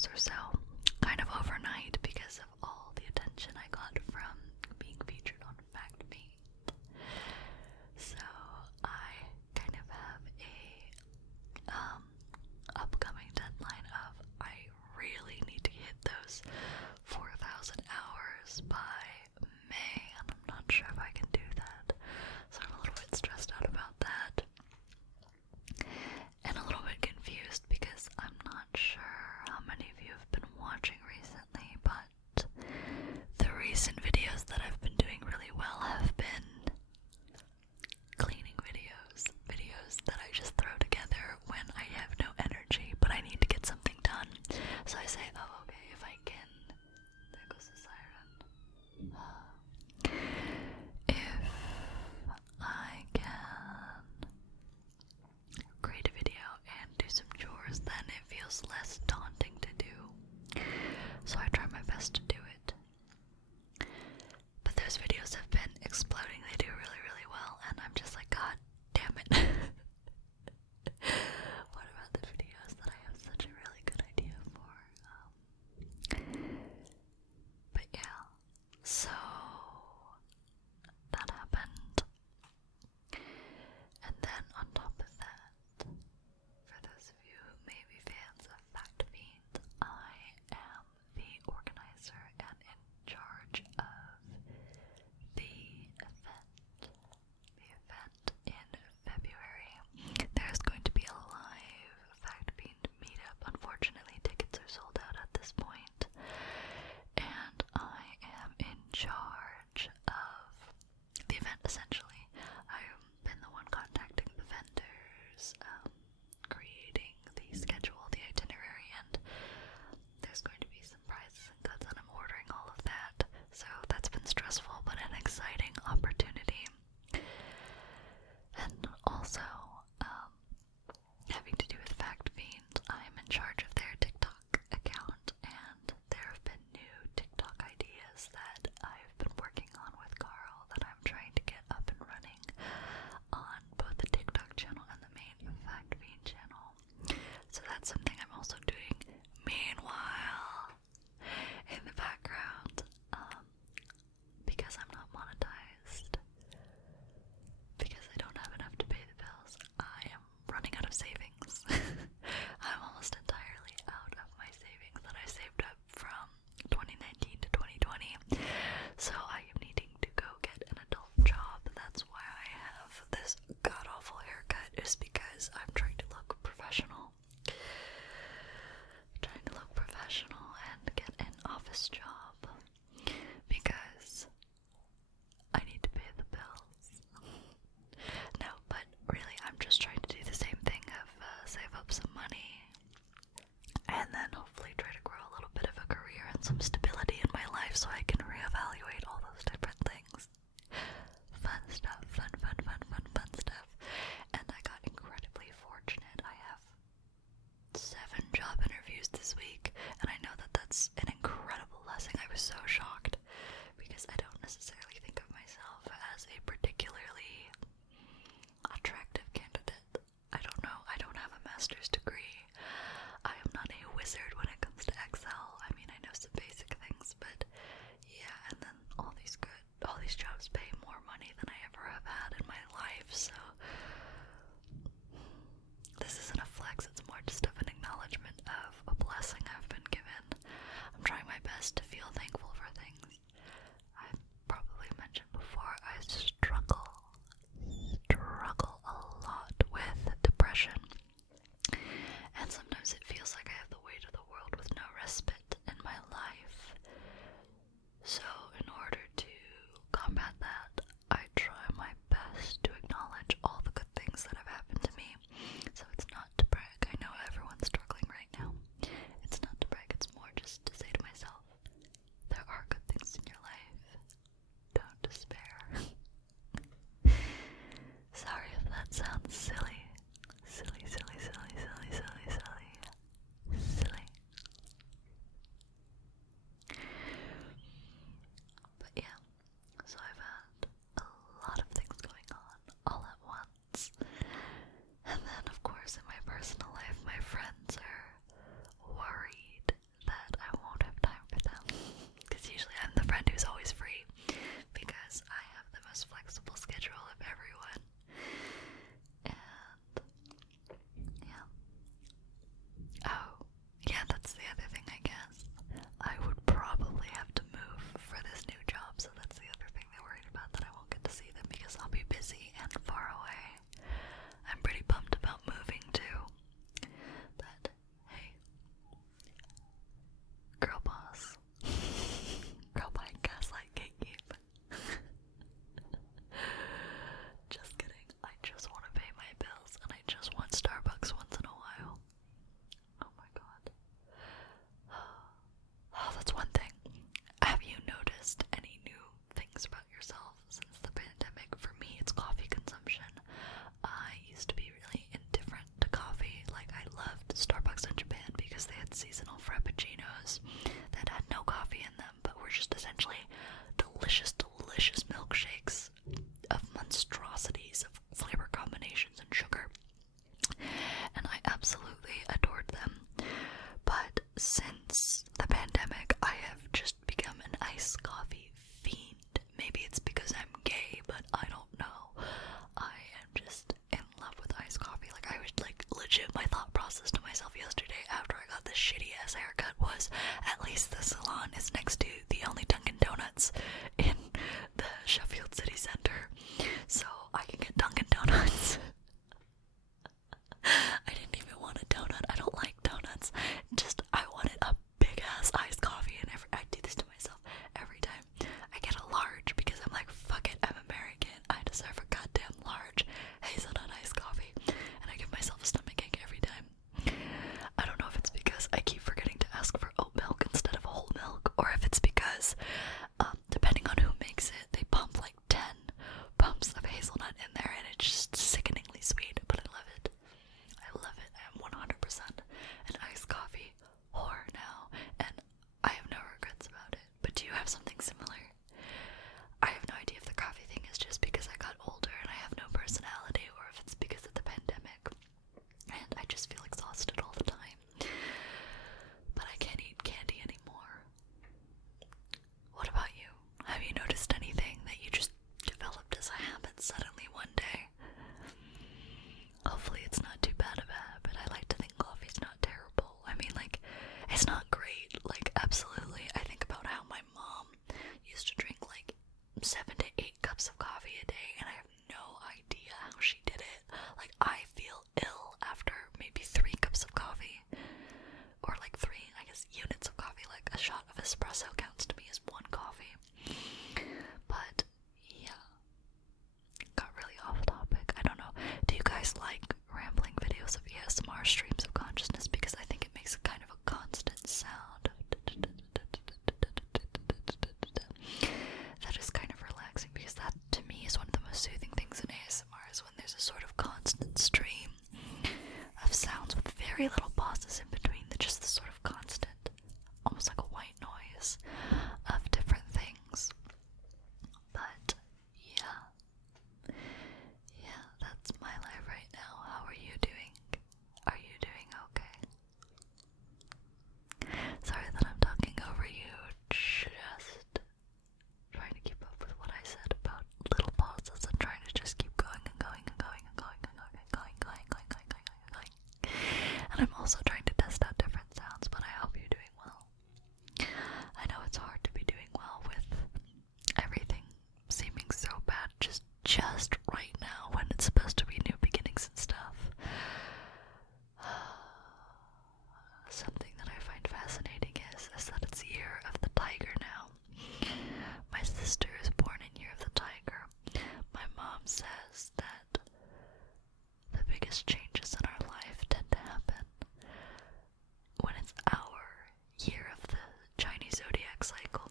hours or so, kind of overnight, because of all the attention I got from being featured on Fact Fiend. So I kind of have a upcoming deadline of I really need to hit those 4,000 hours by May, and I'm not sure if I can do that. So I'm a little bit stressed out about that. And a little bit confused because I'm not sure how many of you have been watching recently, but the recent videos that I've been doing really well have been cleaning videos that I just throw together when I have no energy, but I need to get something done. So I say, oh, okay, if I can, there goes the siren. If I can create a video and do some chores, then it feels less daunting to do. So I try my best to do it. But those videos have been exploding. They do really, really well, and I'm just like, God damn it. What about the videos that I have such a really good idea for? But yeah, so that happened. And then on top of that, for those of you who may be fans of Fact Fiend, I am the organizer and in charge of the event in February. There's going to be a live Fact Fiend meetup. Unfortunately, tickets are sold out at this point, and I am in charge of the event essentially. I've been the one contacting the vendors, creating the schedule, the itinerary, and there's going to be some prizes and goods, and I'm ordering all of that. So that's been stressful, but an exciting opportunity. And also, having to do with Fact Fiend, I'm in charge of their TikTok account, and there have been new TikTok ideas that I've been working on with Carl that I'm trying to get up and running on both the TikTok channel and the main Fact Fiend channel. So that's something I'm also doing meanwhile in the background, because I'm not monetized, because I don't have enough to pay the bills. I am running out of savings. I'm almost entirely out of my savings that I saved up from 2019 to 2020. So I am needing to go get an adult job. That's why I have this god-awful haircut, is because I'm trying to look professional. And get an office job because I need to pay the bills. No, but really, I'm just trying to do the same thing of save up some money and then hopefully try to grow a little bit of a career and some stability in my life so I can reevaluate all those different things. Fun stuff, fun stuff. And I got incredibly fortunate. I have 7 job interviews this week, and I know that that's an incredible blessing. I was so shocked because I don't necessarily think of myself as a particularly attractive candidate. I don't know. I don't have a master's degree. I am not a wizard when it comes to Excel. I mean, I know some basic things, but yeah, and then all these jobs pay more money than I ever have had in my life, so this isn't a flex, it's more just of an acknowledgement of a blessing I've been given. I'm favorite seasonal frappuccinos that had no coffee in them, but were just essentially delicious, delicious milkshakes of monstrosities of flavor combinations and sugar. And I absolutely adored them. But since the pandemic, I have just become an iced coffee fiend. Maybe it's because I'm gay, but I don't know. I am just in love with iced coffee. Like, I was like, legit, my thought process to myself yesterday after I got this shitty ass haircut was, at least the salon is next to the only Dunkin' Donuts in the Sheffield City Center, so I can get Dunkin' Donuts. I didn't even want a donut. I don't like donuts. Just, I wanted a big ass iced coffee, and I do this to myself every time. I get a large because I'm like, fuck it, I'm American. I deserve a goddamn large hazelnut iced coffee, and I give myself a stomachache every time. I don't know if it's because I keep forgetting to ask for oat milk instead of whole milk, or if it's because, depending on who makes it, they pump like 10 pumps of hazelnut in there, and it's just sickeningly sweet, but I love it. I love it. I am 100% an iced coffee whore now, and I have no regrets about it. But do you have something similar? I have no idea if the coffee thing is just because I got older and I have no personality, or if it's because of the pandemic, and I just feel exhausted all the time. But I can't eat candy anymore. What about you? Have you noticed anything that you just developed as a habit suddenly one day? Hopefully it's not too bad of a habit. I like to think coffee's not terrible. I mean, like, it's not great. Like, absolutely. I think about how my mom used to drink like 7 to 8 cups of coffee a day, and I have no idea how she did it. Like, I feel ill after maybe 3 cups of coffee, or like 3, I guess, units of coffee. Like, a shot of espresso counts to me as 1 coffee. But yeah, got really off topic. I don't know. Do you guys like rambling videos of ASMR streams of consciousness? Because I think it makes kind of a constant sound that is kind of relaxing, because that to me is one of the most soothing things in ASMR, is when there's a sort of constant stream of sounds with very little pauses in between, that just the sort of constant, almost like a white noise of different things. But yeah, that's my life right now. How are you doing? Are you doing okay? Sorry that I'm talking over you, just trying to keep up with what I said about little pauses and trying to just keep going and going and going and going and going and going. And I'm also trying to test out different sounds, but I hope you're doing well. I know it's hard to be doing well with everything seeming so bad just right now when it's supposed to be new beginnings and stuff. Something that I find fascinating is that it's Year of the Tiger now. My sister is born in Year of the Tiger. My mom says that the biggest changes in our life tend to happen when it's our year of the Chinese zodiac cycle.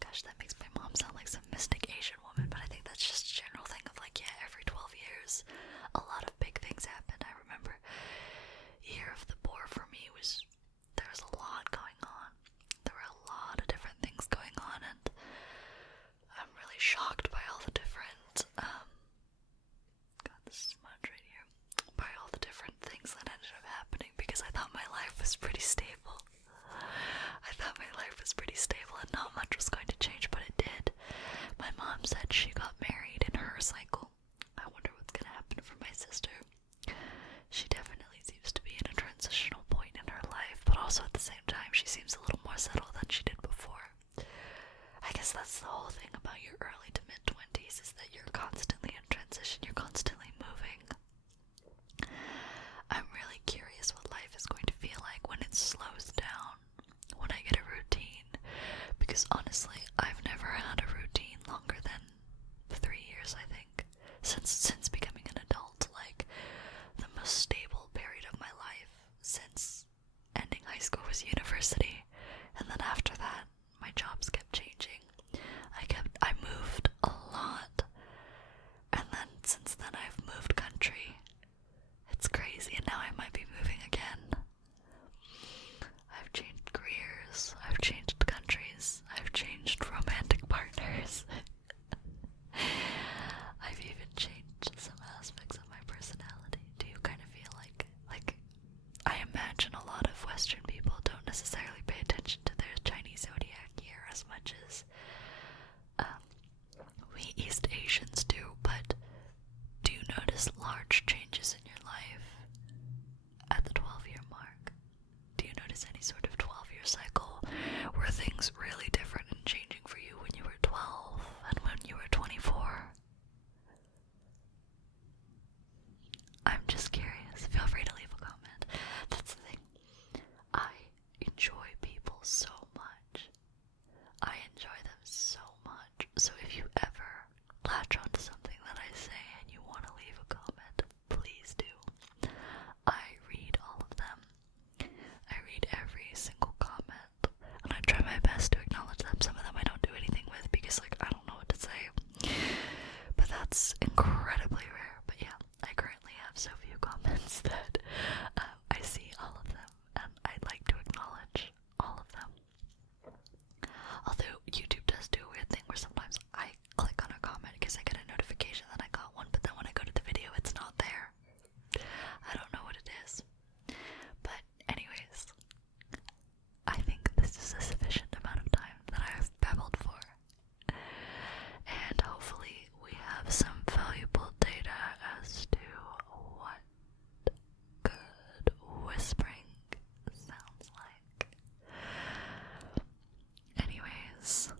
Gosh, that makes my mom sound like some mystic Asian woman, but I think that's just a general thing of like, yeah, every 12 years a lot of big things happen. I remember Year of the Boar for me there was a lot going on. There were a lot of different things going on, and I'm really shocked by all the different, got this smudge right here, by all the different things that ended up happening, because I thought my life was pretty stable. And not much was going to change, but it did. My mom said she got married in her cycle. I wonder what's going to happen for my sister. She definitely seems to be in a transitional point in her life, but also at the same time she seems a little more settled than she did before. I guess that's the whole thing about your early to mid-20s, is that you're constantly in transition, you're constantly moving. I'm really curious what life is going to feel like when it slows down, when I get a routine, because honestly, I've never had a routine longer than 3 years, I think, since becoming an adult. Like, the most stable period of my life since ending high school was university, and then after that, my jobs kept changing. I moved a lot, and then since then I've moved country. It's crazy, and now I might be moving again. necessarily pay attention to their Chinese zodiac year as much as we East Asians do, but do you notice large changes in your life at the 12-year mark? Do you notice any sort of 12-year cycle where things really different and changing for you when you were 12 and when you were 24? I'm just curious. Feel free to leave a comment. That's the thing. I enjoy people so much. I enjoy them so much. So if you ever latch onto something that I say and you want to leave a comment, please do. I read all of them. I read every single comment, and I try my best to acknowledge them. Some of them I don't do anything with because, like, I don't know what to say. But that's incredibly rare. But yeah, I currently have so few comments that I see all of them, and I'd like to acknowledge all of them. Although YouTube does do a weird thing where sometimes I click on a comment because I get a notification that I got one, but then when I go to the video, it's not there. I don't know what it is. But anyways, I think this is a sufficient amount of time that I've babbled for. And hopefully we have some valuable data as to what good whispering sounds like. Anyways,